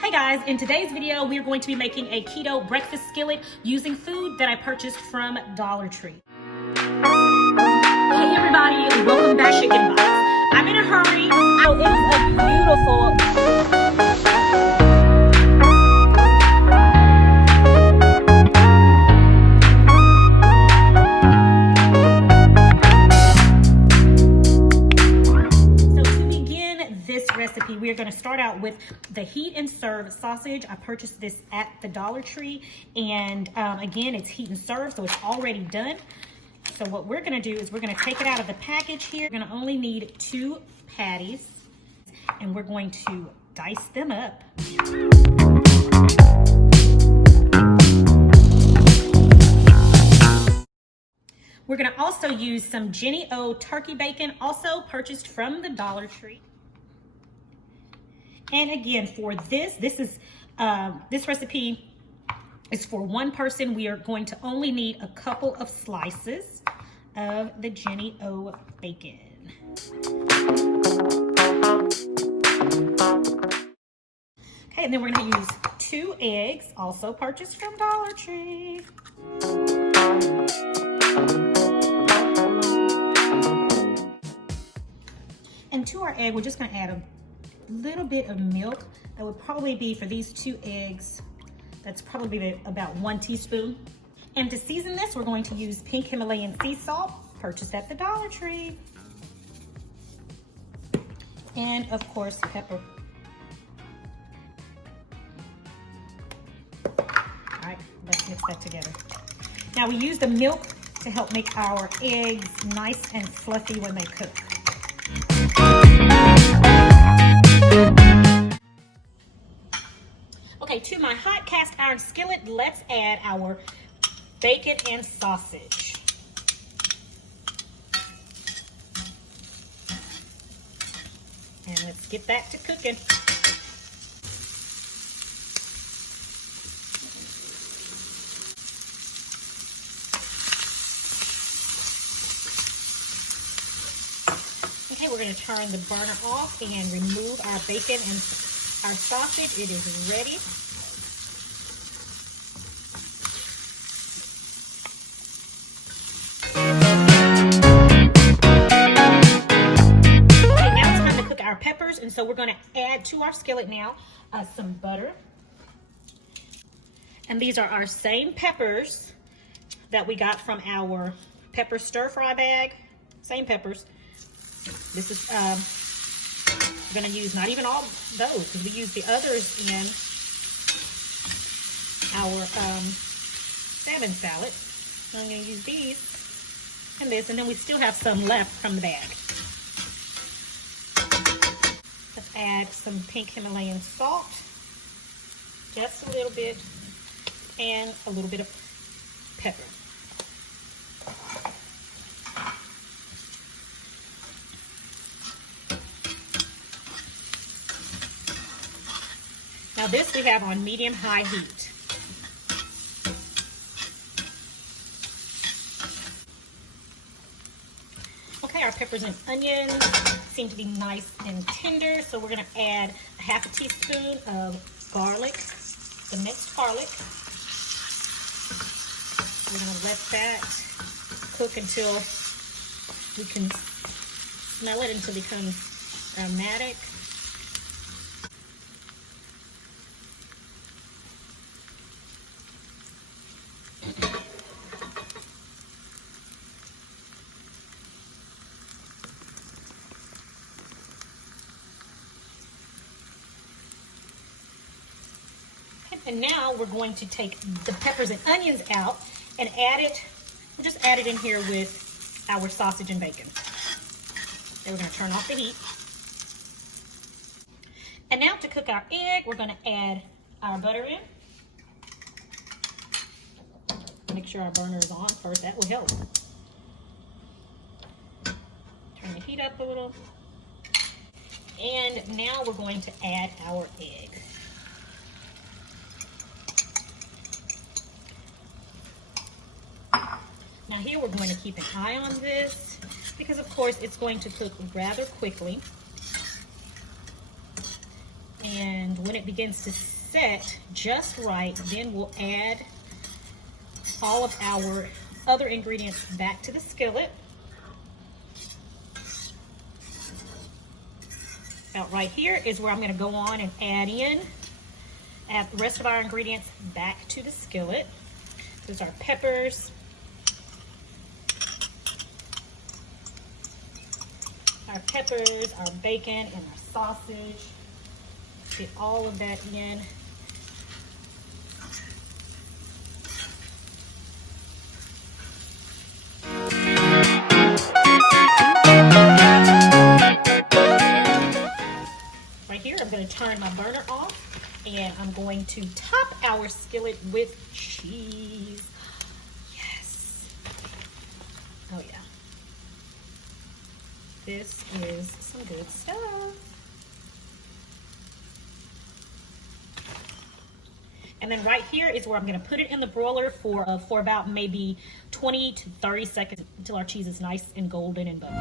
Hey guys, in today's video, we're going to be making a keto breakfast skillet using food that I purchased from Dollar Tree. Hey everybody, welcome back to Chicken Bites. I'm in a hurry. Oh, it is a beautiful... recipe, we are going to start out with the heat and serve sausage. I purchased this at the Dollar Tree, and again, it's heat and serve, so it's already done. So what we're going to do is we're going to take it out of the package here. We're going to only need 2 patties, and we're going to dice them up. We're going to also use some Jennie turkey bacon, also purchased from the Dollar Tree. And again, for this recipe is for one person. We are going to only need a couple of slices of the Jennie bacon. Okay, and then we're going to use 2 eggs, also purchased from Dollar Tree. And to our egg, we're just going to add a little bit of milk. That would probably be, for these 2 eggs, that's probably about 1 teaspoon. And to season this, we're going to use pink Himalayan sea salt, purchased at the Dollar Tree. And of course, pepper. All right, let's mix that together. Now we use the milk to help make our eggs nice and fluffy when they cook. Okay, to my hot cast iron skillet, let's add our bacon and sausage. And let's get that to cooking. Okay, we're going to turn the burner off and remove our bacon and our sausage. It is ready. Okay, now it's time to cook our peppers, and so we're going to add to our skillet now some butter. And these are our same peppers that we got from our pepper stir-fry bag. Same peppers. This is we're going to use not even all those, because we use the others in our salmon salad. So I'm going to use these and this, and then we still have some left from the bag. Let's add some pink Himalayan salt, just a little bit, and a little bit of pepper. Now this we have on medium-high heat. Okay, our peppers and onions seem to be nice and tender, so we're going to add a ½ teaspoon of garlic, the minced garlic. We're going to let that cook until we can smell it, until it becomes aromatic. And now we're going to take the peppers and onions out and add it. We'll just add it in here with our sausage and bacon. Then we're going to turn off the heat. And now to cook our egg, we're going to add our butter in. Make sure our burner is on first. That will help. Turn the heat up a little. And now we're going to add our egg. Now here we're going to keep an eye on this, because of course it's going to cook rather quickly. And when it begins to set just right, then we'll add all of our other ingredients back to the skillet. Out right here is where I'm going to go on and add the rest of our ingredients back to the skillet. Those are peppers, our bacon, and our sausage. Get all of that in. Right here, I'm going to turn my burner off, and I'm going to top our skillet with cheese. Yes. Oh yeah. This is some good stuff. And then right here is where I'm going to put it in the broiler for about maybe 20 to 30 seconds until our cheese is nice and golden and bubbly.